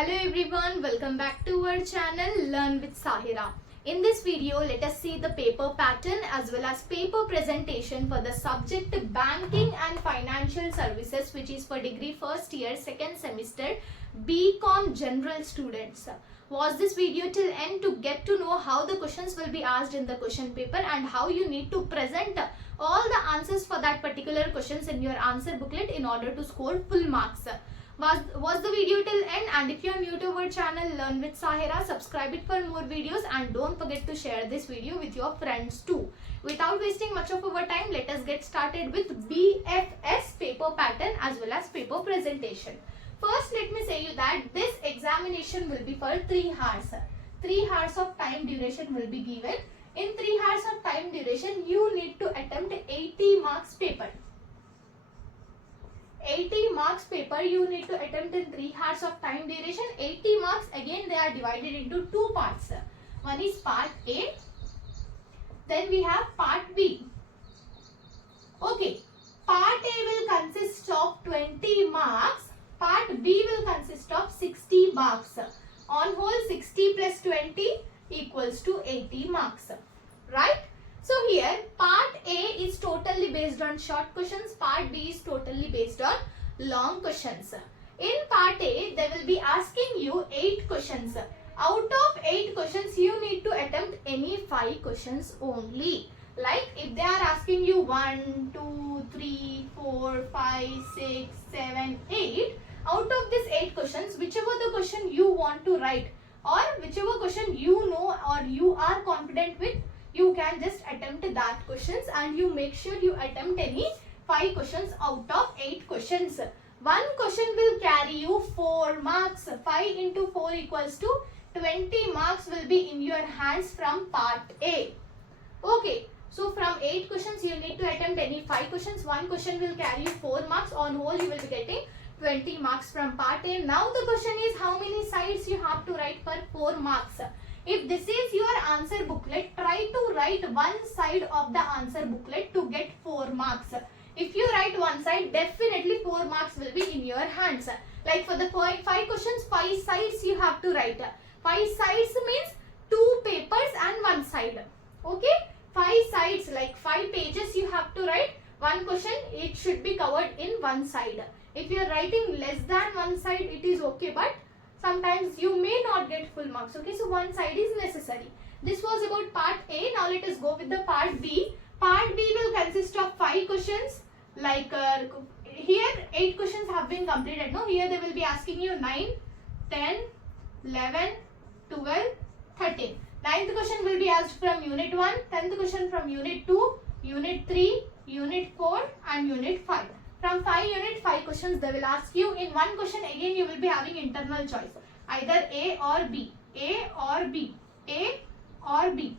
Hello everyone, welcome back to our channel Learn with Sahira. In this video, let us see the paper pattern as well as paper presentation for the subject Banking and Financial Services, which is for degree first year, second semester, BCom general students. Watch this video till end to get to know how the questions will be asked in the question paper and how you need to present all the answers for that particular questions in your answer booklet in order to score full marks. Watch the video till end, and if you are new to our channel Learn with Sahira, subscribe it for more videos and don't forget to share this video with your friends too. Without wasting much of our time, let us get started with BFS paper pattern as well as paper presentation. First, let me say you that this examination will be for 3 hours. 3 hours of time duration will be given. In 3 hours of time duration, you need to attempt 80 marks paper. 80 marks paper you need to attempt in 3 hours of time duration. 80 marks, again they are divided into 2 parts. One is part A, then we have part B. Okay, part A will consist of 20 marks, part B will consist of 60 marks. On whole, 60 plus 20 equals to 80 marks, right? So here part A is totally based on short questions, part B is totally based on long questions. In part A, they will be asking you 8 questions. Out of 8 questions, you need to attempt any 5 questions only. Like if they are asking you 1, 2, 3, 4, 5, 6, 7, 8, out of these 8 questions, whichever the question you want to write or whichever question you know or you are confident with, you can just attempt that questions and you make sure you attempt any 5 questions out of 8 questions. One question will carry you 4 marks. 5 into 4 equals to 20 marks will be in your hands from part A. Okay, so from 8 questions you need to attempt any 5 questions. One question will carry you 4 marks. On whole you will be getting 20 marks from part A. Now the question is how many sides you have to write for 4 marks. If this is your answer booklet, try to write one side of the answer booklet to get 4 marks. If you write one side, definitely 4 marks will be in your hands. Like for the 5 questions, 5 sides you have to write. 5 sides means 2 papers and 1 side. Okay? 5 sides, like 5 pages you have to write. One question, it should be covered in 1 side. If you are writing less than 1 side, it is okay, but sometimes you may not get full marks. Okay, so 1 side is necessary. This was about part A. Now let us go with the part B. Part B will consist of 5 questions. Like here 8 questions have been completed. No, here they will be asking you 9, 10, 11, 12, 13. 9th question will be asked from unit 1, 10th question from unit 2, unit 3, unit 4 and unit 5. From 5 unit, 5 questions they will ask you. In one question again you will be having internal choice. Either A or B. A or B. A or B.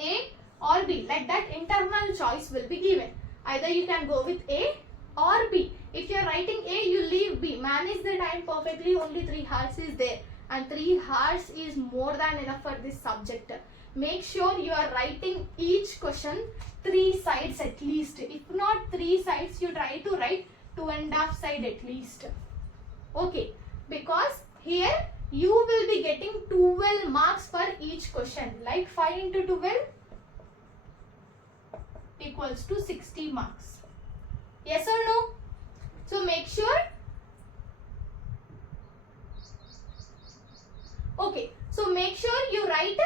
A or B. Like that internal choice will be given. Either you can go with A or B. If you are writing A, you leave B. Manage the time perfectly. Only 3 hours is there. And 3 hours is more than enough for this subject. Make sure you are writing each question 3 sides at least. If not 3 sides, you try to write 2.5 sides at least. Okay, because here you will be getting 12 marks for each question. Like 5 into 12 equals to 60 marks. Yes or no? So make sure. Okay, so make sure you write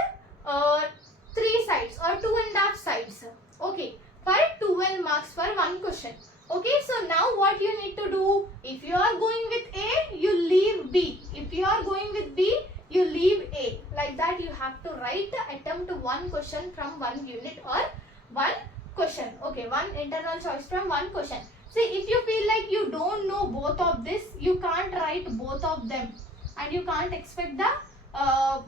3 sides or 2.5 sides. Okay, for 12 marks for one question. Okay, so now what you need to do? If you are going with A, you leave B. If you are going with B, you leave A. Like that you have to write, attempt one question from one unit or one question. Okay, one internal choice from one question. See, if you feel like you don't know both of this, you can't write both of them and you can't expect the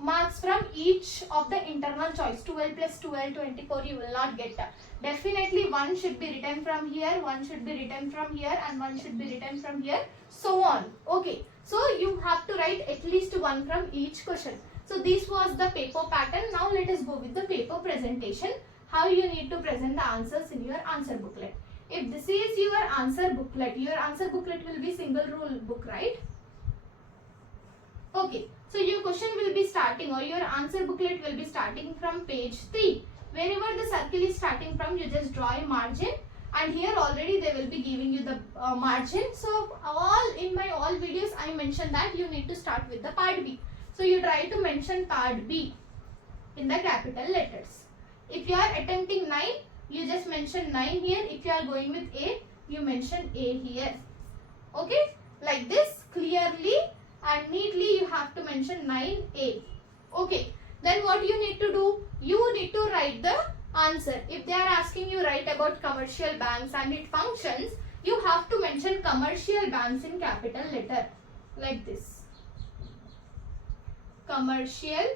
marks from each of the internal choice. 12 plus 12, 24 you will not get. Definitely one should be written from here, one should be written from here and one should be written from here, so on. Okay, so you have to write at least one from each question. So this was the paper pattern. Now let us go with the paper presentation. How you need to present the answers in your answer booklet. If this is your answer booklet will be single rule book, right? Okay, so your question will be starting, or your answer booklet will be starting from page 3. Wherever the circle is starting from, you just draw a margin, and here already they will be giving you the margin. So in my all videos I mentioned that you need to start with the part B. So you try to mention part B in the capital letters. If you are attempting 9, you just mention 9 here. If you are going with A, you mention A here. Okay, like this clearly and neatly you have to mention 9A. Okay, then what you need to do? You need to write the answer. If they are asking you write about commercial banks and its functions, you have to mention commercial banks in capital letter like this. Commercial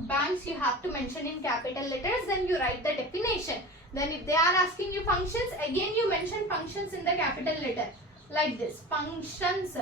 banks you have to mention in capital letters, then you write the definition. Then if they are asking you functions, again you mention functions in the capital letter like this, functions.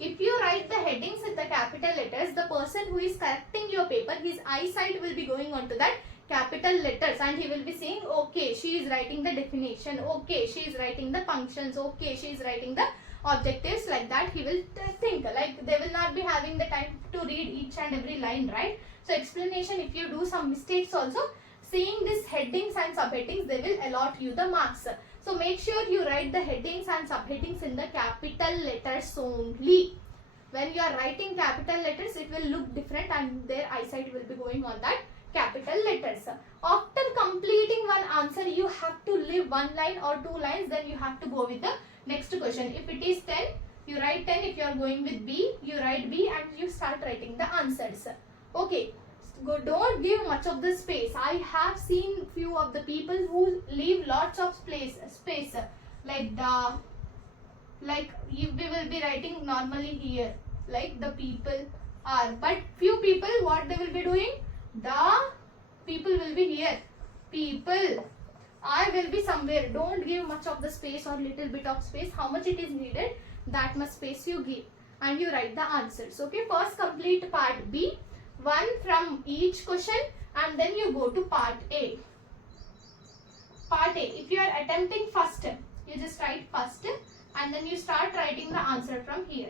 If you write the headings in the capital letters, the person who is correcting your paper, his eyesight will be going on to that capital letters, and he will be saying, okay, she is writing the definition, okay, she is writing the functions, okay, she is writing the objectives. Like that he will think, like they will not be having the time to read each and every line, right? So explanation, if you do some mistakes also, seeing these headings and subheadings, they will allot you the marks. So make sure you write the headings and subheadings in the capital letters only. When you are writing capital letters, it will look different and their eyesight will be going on that capital letters. After completing one answer, you have to leave one line or 2 lines, then you have to go with the next question. If it is 10, you write 10. If you are going with B, you write B and you start writing the answers. Okay. Don't give much of the space. I have seen few of the people who leave lots of space like we will be writing normally here like the people are, but few people what they will be doing, the people will be here, people I will be somewhere. Don't give much of the space or little bit of space. How much it is needed, that much space you give and you write the answers. Okay, first complete part B, one from each question, and then you go to part A. Part A, if you are attempting first, you just write first and then you start writing the answer from here.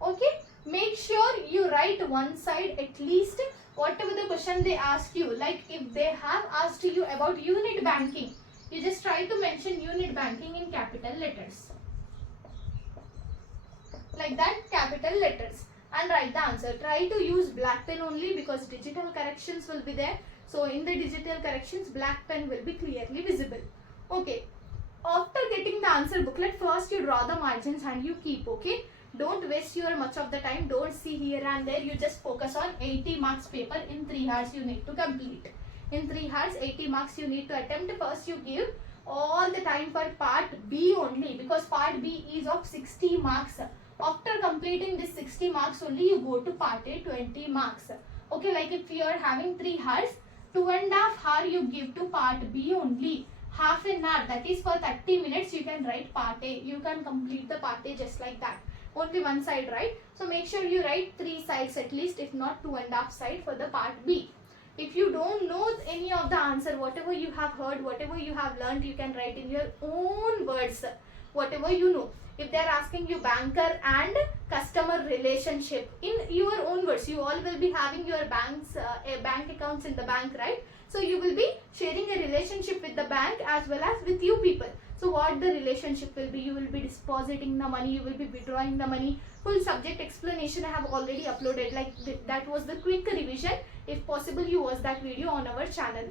Okay, make sure you write one side at least, whatever the question they ask you. Like if they have asked you about unit banking, you just try to mention unit banking in capital letters. Like that, capital letters, and write the answer. Try to use black pen only because digital corrections will be there. So in the digital corrections, black pen will be clearly visible. Okay. After getting the answer booklet, first you draw the margins and you keep. Okay. Don't waste your much of the time. Don't see here and there. You just focus on 80 marks paper in 3 hours you need to complete. In 3 hours, 80 marks you need to attempt. First you give all the time for part B only, because part B is of 60 marks. After completing this 60 marks only, you go to part A, 20 marks. Okay, like if you are having 3 hours, 2.5 hours you give to part B only. Half an hour, that is for 30 minutes you can write part A. You can complete the part A just like that. Only one side, right? So make sure you write 3 sides at least, if not 2.5 sides for the part B. If you don't know any of the answer, whatever you have heard, whatever you have learned, you can write in your own words, whatever you know. If they are asking you banker and customer relationship, in your own words, you all will be having your bank accounts in the bank, right? So you will be sharing a relationship with the bank as well as with you people. So what the relationship will be, you will be depositing the money, you will be withdrawing the money. Full subject explanation I have already uploaded, like that was the quick revision. If possible, you watch that video on our channel.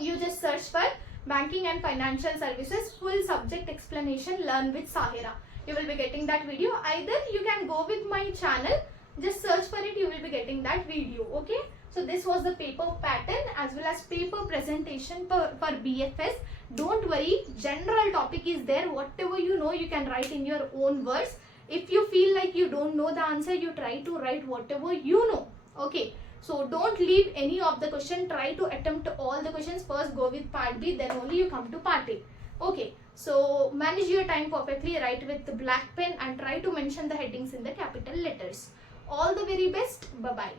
You just search for banking and financial services full subject explanation learn with Sahira. You will be getting that video. Either you can go with my channel, just search for it, you will be getting that video. Okay, so this was the paper pattern as well as paper presentation for BFS. Don't worry, general topic is there. Whatever you know, you can write in your own words. If you feel like you don't know the answer, you try to write whatever you know. Okay, so don't leave any of the question. Try to attempt all the questions. First go with part B, then only you come to part A. Okay, so manage your time perfectly. Write with the black pen and try to mention the headings in the capital letters. All the very best. Bye-bye.